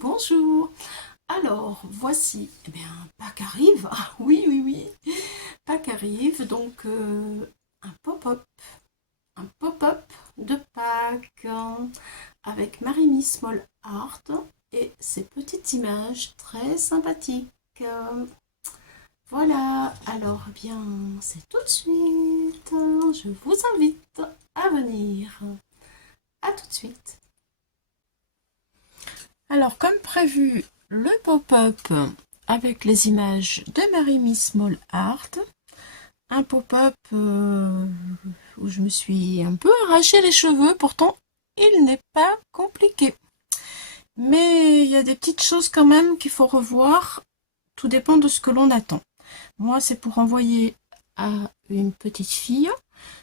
Bonjour. Alors, voici, Pâques arrive. Ah, oui, oui, oui. Pâques arrive, donc un pop-up. Un pop-up de Pâques avec Marie Small Art et ses petites images très sympathiques. Voilà, alors bien, c'est tout de suite. Je vous invite à venir. À tout de suite. Alors, comme prévu, le pop-up avec les images de Marie Small Art. Un pop-up où je me suis un peu arraché les cheveux. Pourtant, il n'est pas compliqué. Mais il y a des petites choses quand même qu'il faut revoir. Tout dépend de ce que l'on attend. Moi, c'est pour envoyer à une petite fille.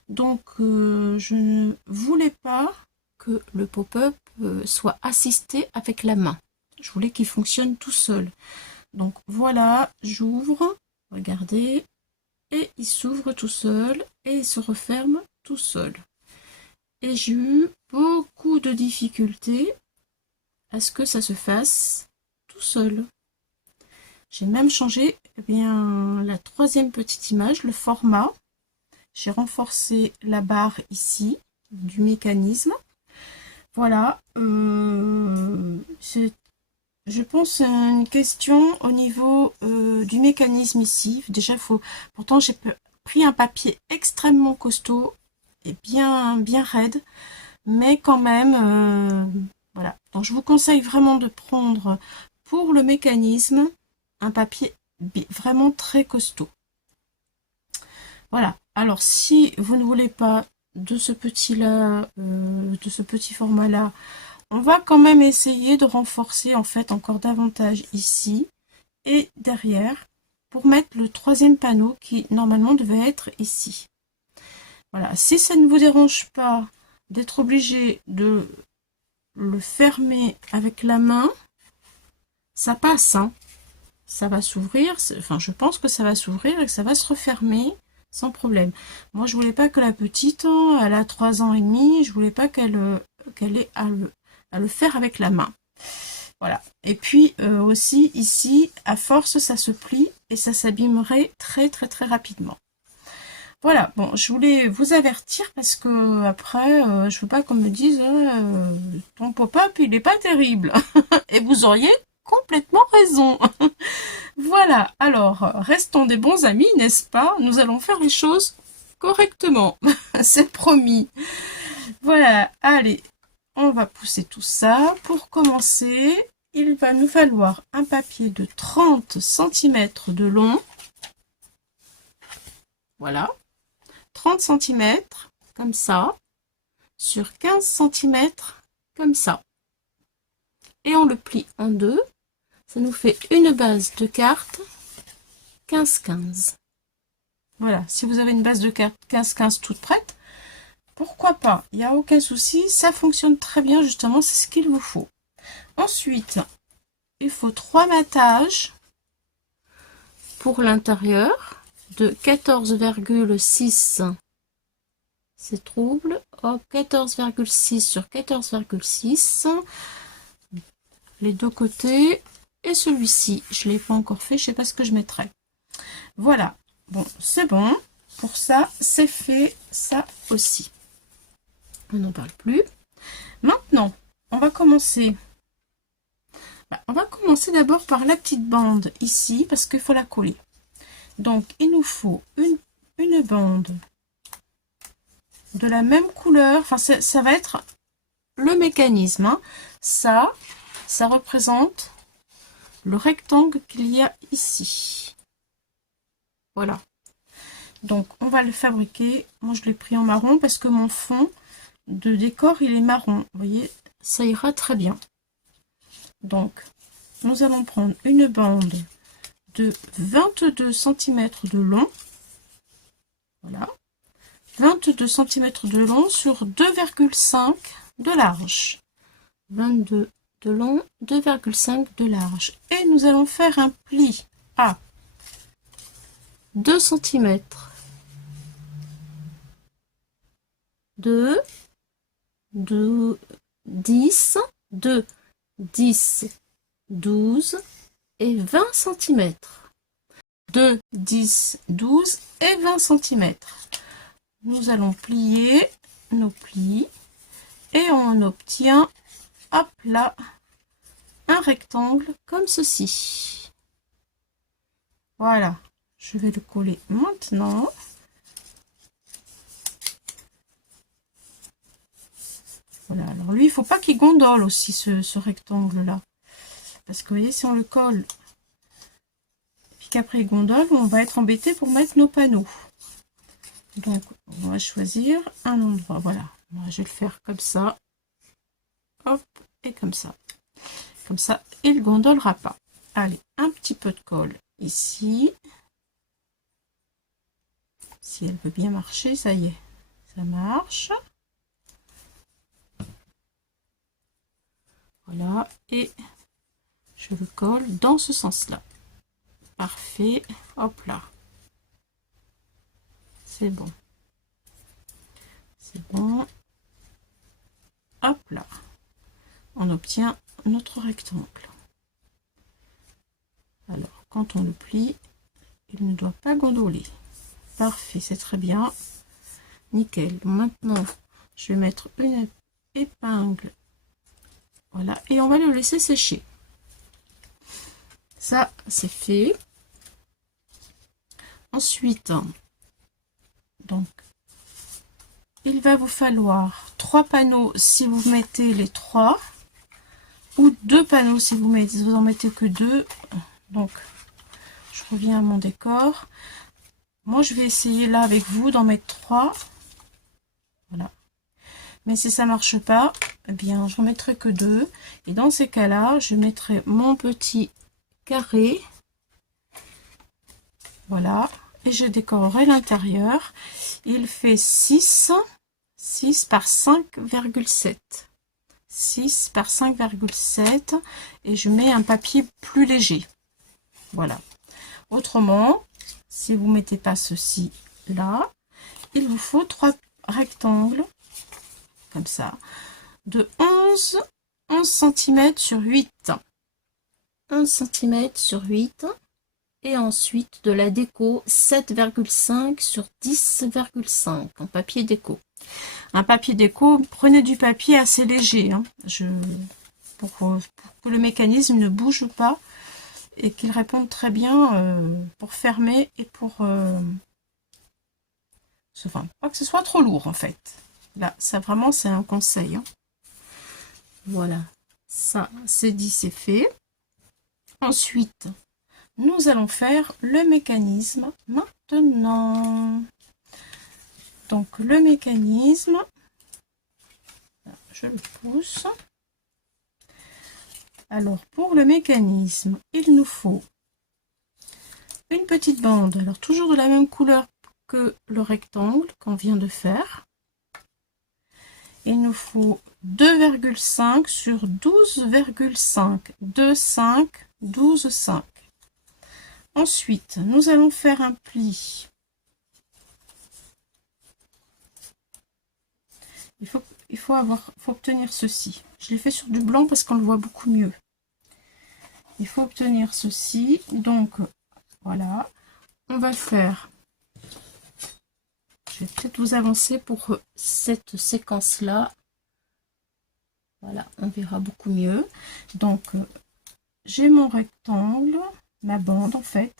Donc, je ne voulais pas que le pop-up soit assisté avec la main. Je voulais qu'il fonctionne tout seul. Donc voilà, j'ouvre, regardez, et il s'ouvre tout seul et il se referme tout seul. Et j'ai eu beaucoup de difficultés à ce que ça se fasse tout seul. J'ai même changé la troisième petite image, le format. J'ai renforcé la barre ici du mécanisme. Voilà, je pense une question au niveau du mécanisme ici. Déjà, pourtant j'ai pris un papier extrêmement costaud et bien raide, mais quand même, voilà. Donc je vous conseille vraiment de prendre pour le mécanisme un papier vraiment très costaud. Voilà. Alors si vous ne voulez pas de ce petit format-là, on va quand même essayer de renforcer en fait encore davantage ici et derrière pour mettre le troisième panneau qui normalement devait être ici. Voilà, si ça ne vous dérange pas d'être obligé de le fermer avec la main, ça passe, hein. Ça va s'ouvrir, enfin je pense que ça va s'ouvrir et que ça va se refermer sans problème. Moi je voulais pas que la petite, hein, elle a 3 ans et demi, je voulais pas qu'elle ait à le faire avec la main. Voilà. Et puis aussi ici, à force, ça se plie et ça s'abîmerait très très très rapidement. Voilà, bon, je voulais vous avertir parce que après, je veux pas qu'on me dise ton pop-up, il est pas terrible. Et vous auriez complètement raison. Voilà, alors, restons des bons amis, n'est-ce pas? Nous allons faire les choses correctement. C'est promis. Voilà, allez, on va pousser tout ça. Pour commencer, il va nous falloir un papier de 30 cm de long. Voilà. 30 cm, comme ça. Sur 15 cm, comme ça. Et on le plie en deux. Ça nous fait une base de carte 15-15. Voilà, si vous avez une base de carte 15-15 toute prête, pourquoi pas, il n'y a aucun souci, ça fonctionne très bien justement, c'est ce qu'il vous faut. Ensuite, il faut 3 mattages pour l'intérieur de 14,6, c'est trouble, 14,6 sur 14,6, les deux côtés, et celui-ci, je ne l'ai pas encore fait, je ne sais pas ce que je mettrai. Voilà, bon, c'est bon, pour ça, c'est fait, ça aussi. On n'en parle plus. Maintenant, on va commencer. On va commencer d'abord par la petite bande ici, parce qu'il faut la coller. Donc, il nous faut une bande de la même couleur. Enfin, ça va être le mécanisme. Hein. Ça représente le rectangle qu'il y a ici. Voilà. Donc, on va le fabriquer. Moi, je l'ai pris en marron parce que mon fond de décor, il est marron. Vous voyez, ça ira très bien. Donc, nous allons prendre une bande de 22 cm de long. Voilà. 22 cm de long sur 2,5 de large. 22 de long, 2,5 de large. Et nous allons faire un pli à 2 cm de 10 de 10 12 et 20 cm. 2, 10, 12 et 20 cm. Nous allons plier nos plis et on obtient, hop là, un rectangle comme ceci. Voilà, je vais le coller maintenant. Voilà, alors lui, il ne faut pas qu'il gondole aussi ce rectangle-là. Parce que vous voyez, si on le colle, puis qu'après il gondole, on va être embêté pour mettre nos panneaux. Donc, on va choisir un endroit. Voilà, moi, je vais le faire comme ça. Hop, et comme ça. Comme ça, il ne gondolera pas. Allez, un petit peu de colle ici. Si elle veut bien marcher, ça y est, ça marche. Voilà, et je le colle dans ce sens-là. Parfait, hop là. C'est bon. C'est bon. Hop là. On obtient notre rectangle. Alors, quand on le plie, il ne doit pas gondoler. Parfait, c'est très bien. Nickel. Maintenant, je vais mettre une épingle. Voilà, et on va le laisser sécher. Ça, c'est fait. Ensuite, donc, il va vous falloir 3 panneaux si vous mettez les 3, ou 2 panneaux si vous en mettez que 2. Donc, je reviens à mon décor. Moi, je vais essayer là avec vous d'en mettre 3. Voilà. Mais si ça marche pas, eh bien, j'en mettrai que 2. Et dans ces cas-là, je mettrai mon petit carré. Voilà. Et je décorerai l'intérieur. Il fait 6 par 5,7. 6 par 5,7. Et je mets un papier plus léger. Voilà. Autrement, si vous ne mettez pas ceci là, il vous faut 3 rectangles, comme ça, de 11 cm sur 8. 11 cm sur 8. Et ensuite de la déco 7,5 sur 10,5 en papier déco. Un papier déco, prenez du papier assez léger, hein, pour que le mécanisme ne bouge pas et qu'il réponde très bien pour fermer et pour... enfin, pas que ce soit trop lourd en fait. Là, ça vraiment c'est un conseil. Hein. Voilà, ça c'est dit, c'est fait. Ensuite, nous allons faire le mécanisme maintenant. Donc le mécanisme, je le pousse. Alors pour le mécanisme, il nous faut une petite bande, alors toujours de la même couleur que le rectangle qu'on vient de faire. Il nous faut 2,5 sur 12,5. 2,5, 12,5. Ensuite, nous allons faire un pli. Il faut obtenir ceci. Je l'ai fait sur du blanc parce qu'on le voit beaucoup mieux. Il faut obtenir ceci. Donc, voilà. On va faire... Je vais peut-être vous avancer pour cette séquence-là. Voilà, on verra beaucoup mieux. Donc, j'ai mon rectangle, ma bande en fait.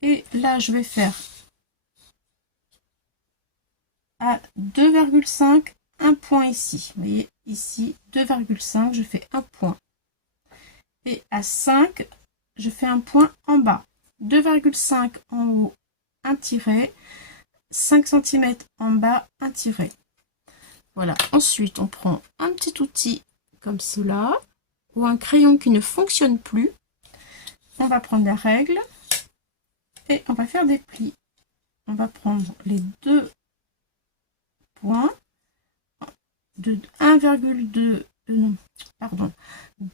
Et là, je vais faire à 2,5, un point ici. Vous voyez, ici, 2,5, je fais un point. Et à 5, je fais un point en bas. 2,5 en haut, un tiret. 5 cm en bas, un tiret. Voilà. Ensuite, on prend un petit outil comme cela, ou un crayon qui ne fonctionne plus. On va prendre la règle et on va faire des plis. On va prendre les 2 points de 1,2, pardon,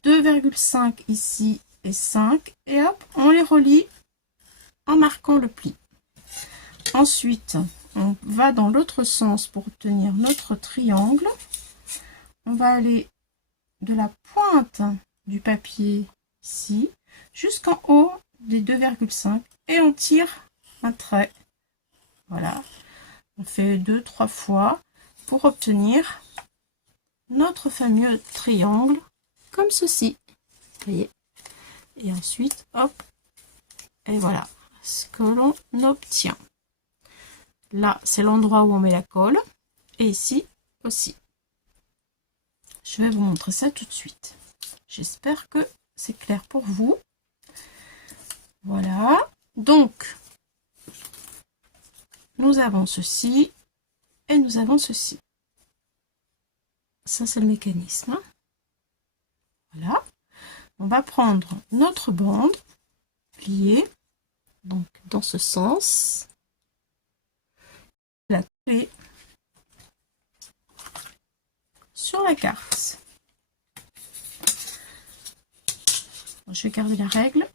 2,5 ici et 5, et hop, on les relie en marquant le pli. Ensuite, on va dans l'autre sens pour obtenir notre triangle. On va aller de la pointe du papier ici, jusqu'en haut des 2,5 et on tire un trait. Voilà, on fait 2-3 fois pour obtenir notre fameux triangle comme ceci. Vous voyez? Et ensuite, hop, et voilà ce que l'on obtient. Là, c'est l'endroit où on met la colle. Et ici aussi. Je vais vous montrer ça tout de suite. J'espère que c'est clair pour vous. Voilà. Donc, nous avons ceci et nous avons ceci. Ça, c'est le mécanisme. Voilà. On va prendre notre bande, plier, donc dans ce sens, la coller sur la carte. Je vais garder la règle.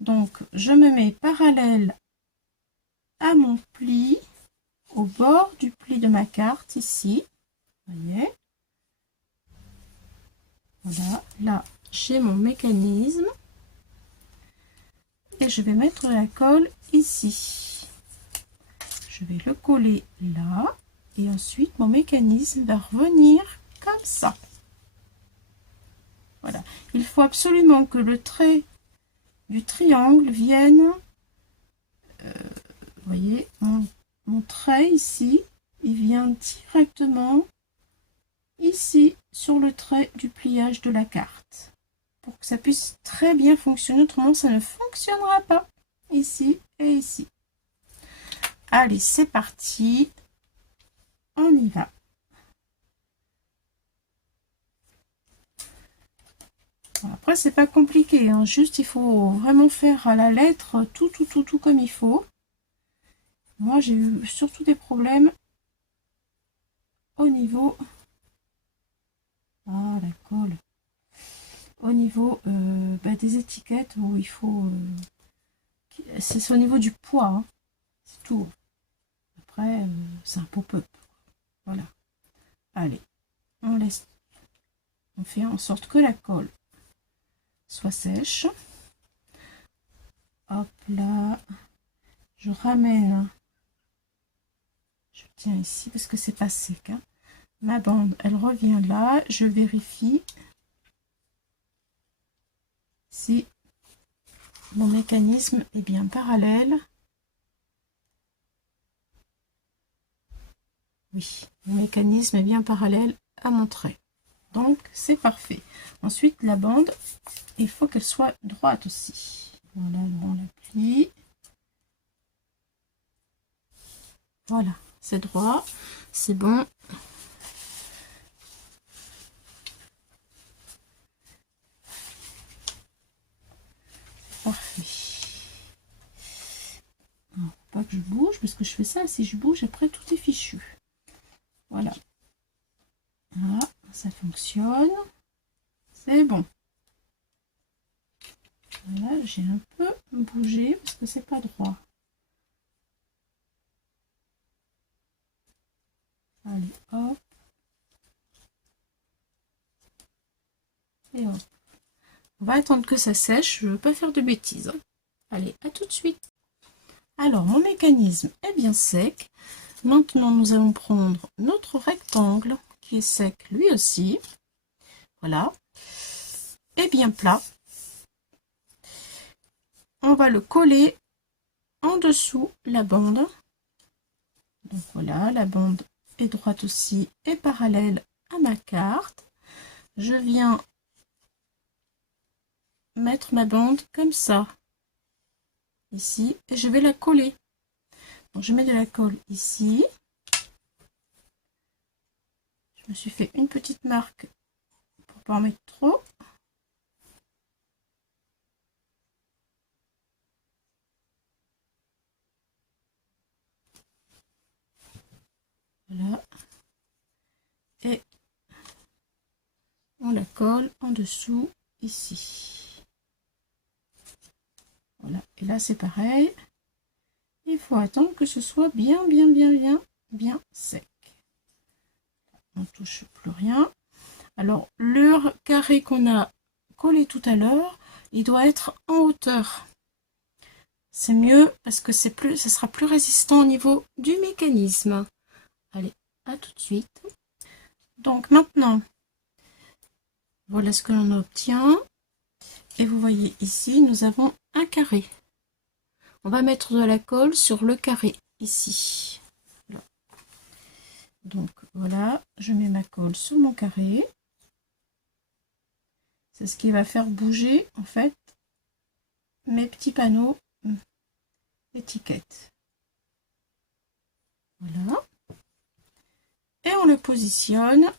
Donc, je me mets parallèle à mon pli, au bord du pli de ma carte, ici. Vous voyez? Voilà, là, j'ai mon mécanisme. Et je vais mettre la colle ici. Je vais le coller là. Et ensuite, mon mécanisme va revenir comme ça. Voilà. Il faut absolument que le trait du triangle vienne... vous voyez, mon trait ici, il vient directement ici sur le trait du pliage de la carte. Pour que ça puisse très bien fonctionner, autrement ça ne fonctionnera pas. Ici et ici. Allez, c'est parti. On y va. Après, c'est pas compliqué, hein. Juste il faut vraiment faire à la lettre tout comme il faut. Moi, j'ai eu surtout des problèmes au niveau... Ah, la colle. Au niveau des étiquettes où il faut... c'est au niveau du poids, hein. C'est tout. Après, c'est un pop-up. Voilà. Allez, on laisse... On fait en sorte que la colle soit sèche. Hop là. Je ramène... Je tiens ici parce que c'est pas sec, hein. Ma bande, elle revient là. Je vérifie si mon mécanisme est bien parallèle. Oui, mon mécanisme est bien parallèle à mon trait. Donc, c'est parfait. Ensuite, la bande, il faut qu'elle soit droite aussi. Voilà, on la plie. Voilà, c'est droit, c'est bon. Parfait. Non, pas que je bouge, parce que je fais ça, si je bouge, après tout est fichu. Voilà. Voilà, ça fonctionne. C'est bon. Voilà, j'ai un peu bougé parce que c'est pas droit. Allez, hop. Et hop. On va attendre que ça sèche, je ne veux pas faire de bêtises. Allez, à tout de suite. Alors, mon mécanisme est bien sec. Maintenant, nous allons prendre notre rectangle qui est sec lui aussi. Voilà. Et bien plat. On va le coller en dessous la bande. Donc voilà, la bande est droite aussi et parallèle à ma carte. Je viens mettre ma bande comme ça, ici, et je vais la coller. Donc je mets de la colle ici. Je me suis fait une petite marque pour pas en mettre trop. Voilà. Et on la colle en dessous ici. Voilà. Et là c'est pareil. Il faut attendre que ce soit bien sec. On touche plus rien. Alors le carré qu'on a collé tout à l'heure, il doit être en hauteur. C'est mieux parce que ça sera plus résistant au niveau du mécanisme. Allez, à tout de suite. Donc maintenant, voilà ce que l'on obtient. Et vous voyez ici, nous avons un carré. On va mettre de la colle sur le carré ici. Voilà. Donc voilà, je mets ma colle sur mon carré. C'est ce qui va faire bouger en fait mes petits panneaux étiquettes. Voilà. Et on le positionne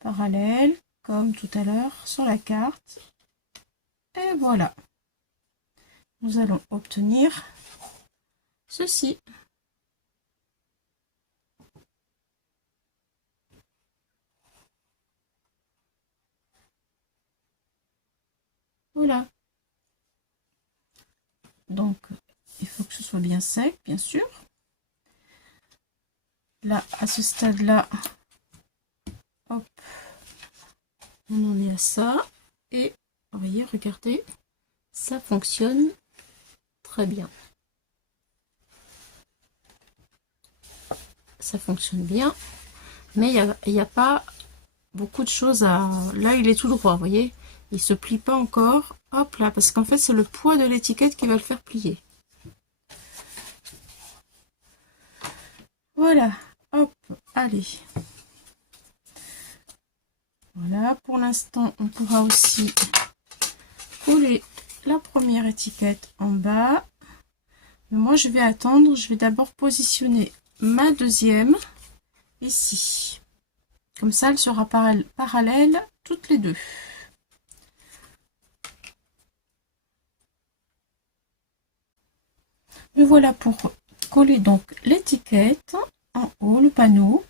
parallèle comme tout à l'heure sur la carte. Et voilà. Nous allons obtenir ceci. Voilà. Donc, il faut que ce soit bien sec, bien sûr. Là, à ce stade-là, hop, on en est à ça. Et, vous voyez, regardez, ça fonctionne très bien. Ça fonctionne bien. Mais il n'y a pas beaucoup de choses à... Là, il est tout droit, vous voyez. Il se plie pas encore. Hop là, parce qu'en fait, c'est le poids de l'étiquette qui va le faire plier. Voilà. Hop, allez. Voilà, pour l'instant, on pourra aussi coller la première étiquette en bas. Mais moi, je vais attendre. Je vais d'abord positionner ma deuxième ici. Comme ça, elle sera parallèle toutes les deux. Me voilà pour coller donc l'étiquette en haut, le panneau.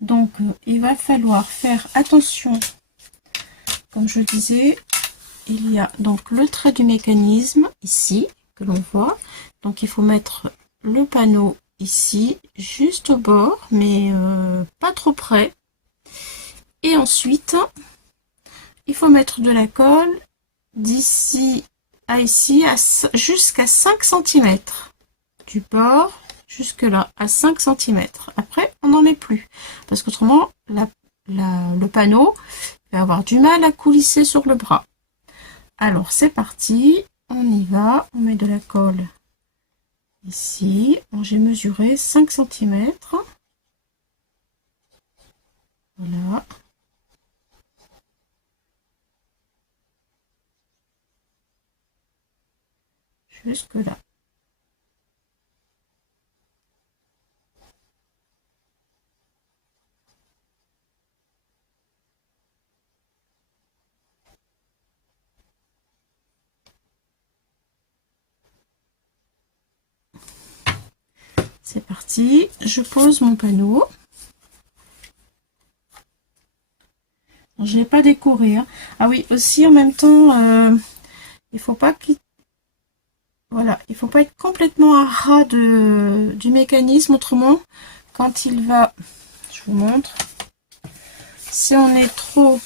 Donc, il va falloir faire attention. Comme je disais, il y a donc le trait du mécanisme ici, que l'on voit. Donc, il faut mettre le panneau ici, juste au bord, mais pas trop près. Et ensuite, il faut mettre de la colle d'ici à ici, jusqu'à 5 cm. Du bord jusque là, à 5 cm. Après, on n'en met plus. Parce qu'autrement, le panneau va avoir du mal à coulisser sur le bras. Alors, c'est parti. On y va. On met de la colle ici. J'ai mesuré 5 cm. Voilà. Jusque là. C'est parti, je pose mon panneau. Je n'ai pas décoré. Hein. Ah oui, aussi en même temps, il faut pas qu'il... Voilà, il faut pas être complètement à ras du mécanisme, autrement, quand il va... Je vous montre. Si on est trop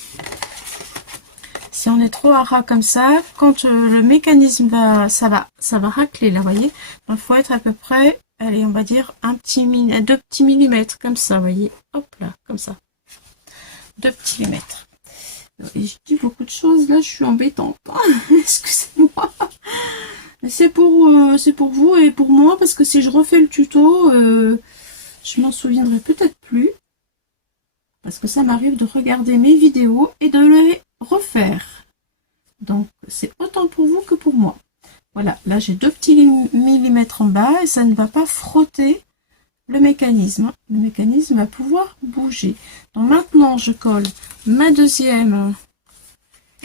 à ras comme ça, quand le mécanisme va... Ça va racler, là, vous voyez. Donc, il faut être à peu près... Allez, on va dire 2 petits millimètres, comme ça, vous voyez. Hop là, comme ça. 2 petits millimètres. Et je dis beaucoup de choses, là, je suis embêtante. Excusez-moi. Mais c'est pour vous et pour moi, parce que si je refais le tuto, je m'en souviendrai peut-être plus. Parce que ça m'arrive de regarder mes vidéos et de les refaire. Donc, c'est autant pour vous que pour moi. Voilà, là j'ai 2 petits millimètres en bas et ça ne va pas frotter le mécanisme. Le mécanisme va pouvoir bouger. Donc maintenant je colle ma deuxième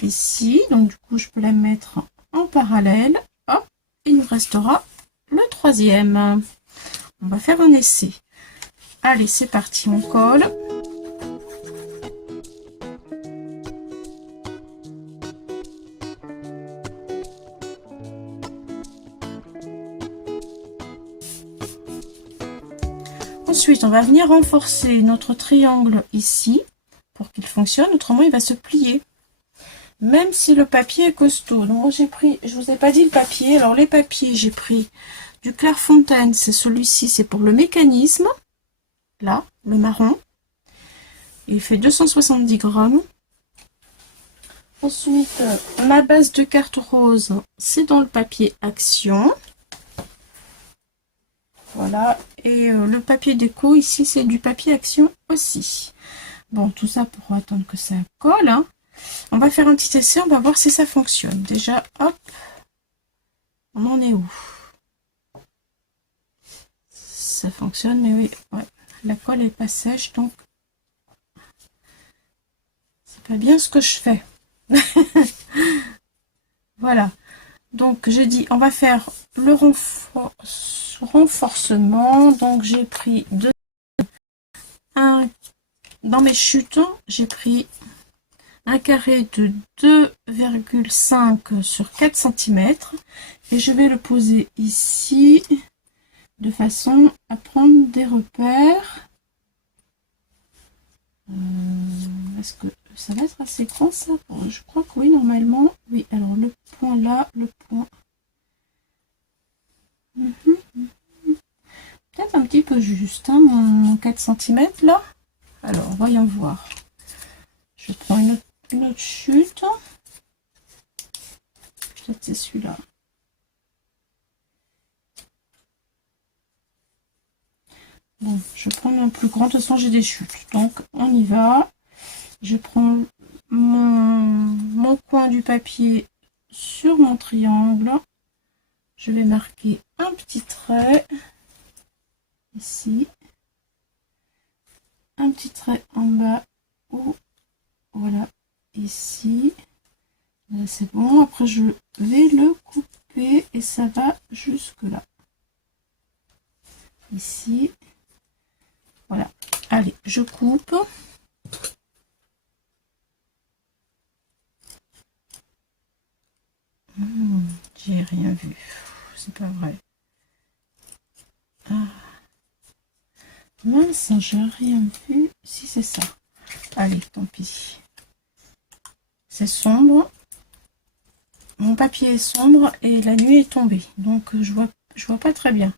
ici. Donc du coup je peux la mettre en parallèle. Hop, il nous restera le troisième. On va faire un essai. Allez, c'est parti, on colle. Ensuite, on va venir renforcer notre triangle ici pour qu'il fonctionne, autrement il va se plier. même si le papier est costaud. Donc moi j'ai pris, je vous ai pas dit le papier, alors les papiers j'ai pris du Clairefontaine, c'est celui-ci, c'est pour le mécanisme, là, le marron, il fait 270 grammes. Ensuite, ma base de carte rose, c'est dans le papier Action. Voilà, et le papier déco ici, c'est du papier Action aussi. Bon, tout ça pour attendre que ça colle, hein. On va faire un petit essai, on va voir si ça fonctionne. Déjà, hop, on en est où? Ça fonctionne, mais oui, ouais, la colle est pas sèche, donc c'est pas bien ce que je fais. Voilà, donc j'ai dit, on va faire le renforcement. Donc j'ai pris dans mes chutes, j'ai pris un carré de 2,5 sur 4 cm et je vais le poser ici de façon à prendre des repères. Est-ce que ça va être assez grand ça? Je crois que oui, normalement. Oui, alors le point là, le point. Peut-être un petit peu juste, hein, mon 4 cm là. Alors, voyons voir. Je prends une autre chute. Peut-être c'est celui-là. Bon, je prends un plus grand. De toute façon, j'ai des chutes. Donc, on y va. Je prends mon coin du papier sur mon triangle. Je vais marquer un petit trait ici. Un petit trait en bas. Ou voilà, ici. Là, c'est bon. Après, je vais le couper et ça va jusque là. Ici. Voilà. Allez, je coupe. J'ai rien vu. C'est pas vrai. Ah. Mince, j'ai rien vu. Si c'est ça. Allez, tant pis. C'est sombre. Mon papier est sombre et la nuit est tombée. Donc je vois pas très bien.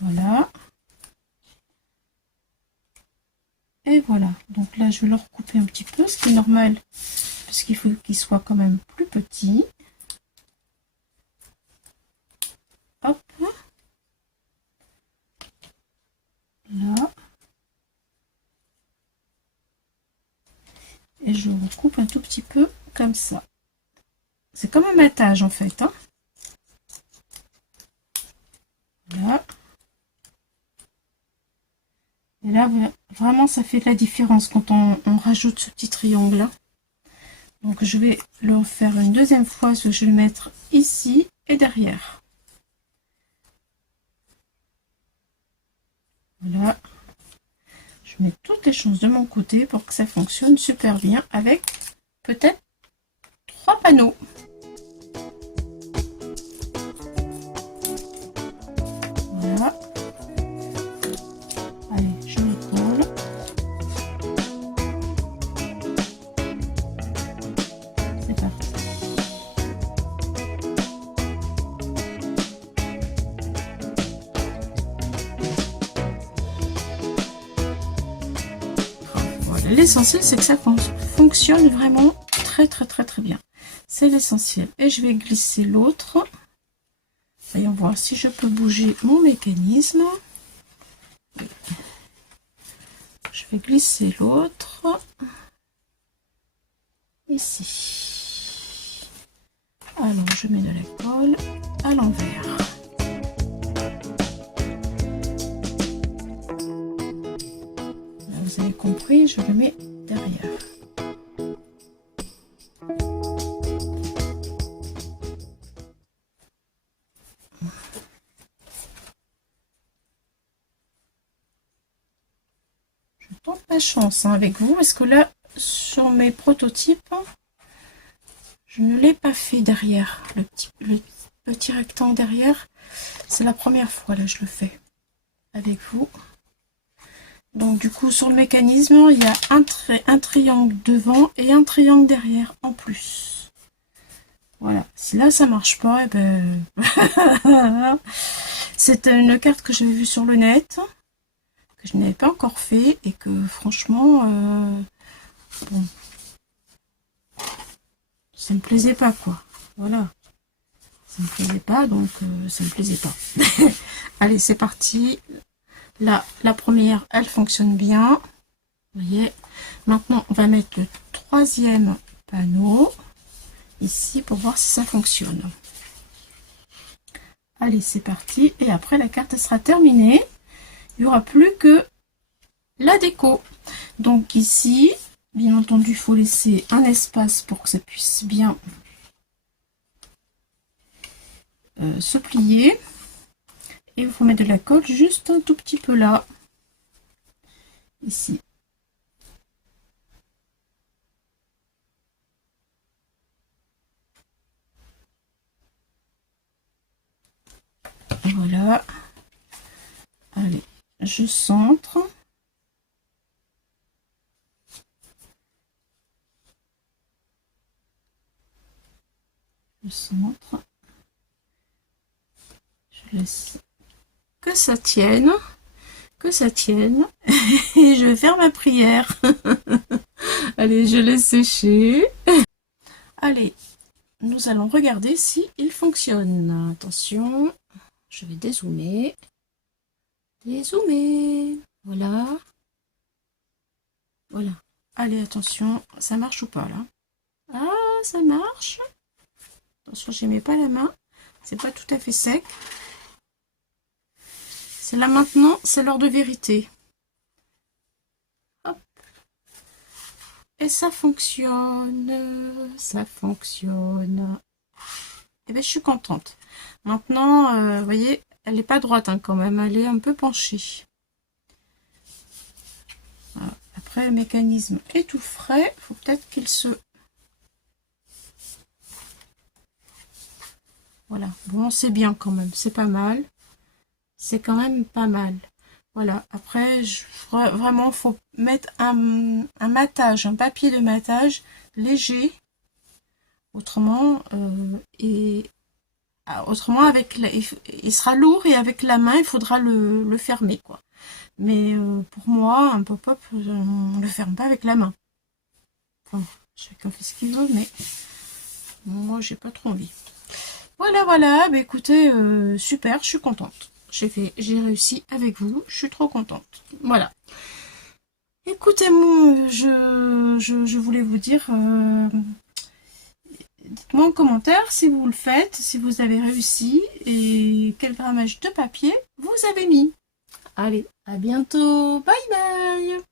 Voilà. Et voilà. Donc là, je vais le recouper un petit peu, ce qui est normal, parce qu'il faut qu'il soit quand même plus petit. Hop. Là. Et je recoupe un tout petit peu comme ça. C'est comme un matage en fait, hein. Là. Et là, vraiment, ça fait de la différence quand on rajoute ce petit triangle là. Donc, je vais le faire une deuxième fois. Je vais le mettre ici et derrière. Voilà. Je mets toutes les chances de mon côté pour que ça fonctionne super bien avec peut-être 3 panneaux. Voilà. Allez, je le colle. C'est parti. Voilà. L'essentiel, c'est que ça fonctionne vraiment très bien. C'est l'essentiel. Et je vais glisser l'autre. Voyons voir si je peux bouger mon mécanisme. Je vais glisser l'autre ici. Alors, je mets de la colle à l'envers. Là, vous avez compris, je le mets derrière. Je tente ma chance avec vous, parce que là, sur mes prototypes, je ne l'ai pas fait derrière. Le petit rectangle derrière, c'est la première fois, là, je le fais avec vous. Donc du coup sur le mécanisme, il y a un triangle devant et un triangle derrière en plus. Voilà, si là ça marche pas, et ben c'est une carte que j'avais vue sur le net, que je n'avais pas encore fait et que franchement, bon, ça me plaisait pas quoi. Voilà, ça me plaisait pas donc ça me plaisait pas. Allez, c'est parti. Là, la première, elle fonctionne bien. Vous voyez. Maintenant, on va mettre le troisième panneau ici pour voir si ça fonctionne. Allez, c'est parti. Et après, la carte sera terminée. Il n'y aura plus que la déco. Donc ici, bien entendu, il faut laisser un espace pour que ça puisse bien se plier. Et il faut mettre de la colle juste un tout petit peu là. Ici. Voilà. Allez, je centre. Je centre. Je laisse que ça tienne. Que ça tienne. Et je vais faire ma prière. Allez, je laisse sécher. Allez, nous allons regarder si il fonctionne. Attention, je vais dézoomer. Dézoomer. Voilà. Voilà. Allez, attention, ça marche ou pas là? Ah, ça marche. Attention, je n'y mets pas la main. C'est pas tout à fait sec. C'est là maintenant, c'est l'heure de vérité. Hop. Et ça fonctionne. Ça fonctionne. Et bien, je suis contente. Maintenant, vous voyez, elle n'est pas droite hein, quand même. Elle est un peu penchée. Voilà. Après, le mécanisme est tout frais. Il faut peut-être qu'il se... Voilà. Bon, c'est bien quand même. C'est pas mal. C'est quand même pas mal. Voilà. Après, vraiment, il faut mettre un matage, un papier de matage léger. Autrement, autrement avec il sera lourd et avec la main, il faudra le fermer, quoi. Mais pour moi, un pop-up, on le ferme pas avec la main. Enfin, chacun fait ce qu'il veut, mais moi, j'ai pas trop envie. Voilà, voilà. Bah, écoutez, super, je suis contente. J'ai réussi avec vous. Je suis trop contente. Voilà. Écoutez, moi, je voulais vous dire, dites-moi en commentaire si vous le faites, si vous avez réussi et quel grammage de papier vous avez mis. Allez, à bientôt. Bye bye.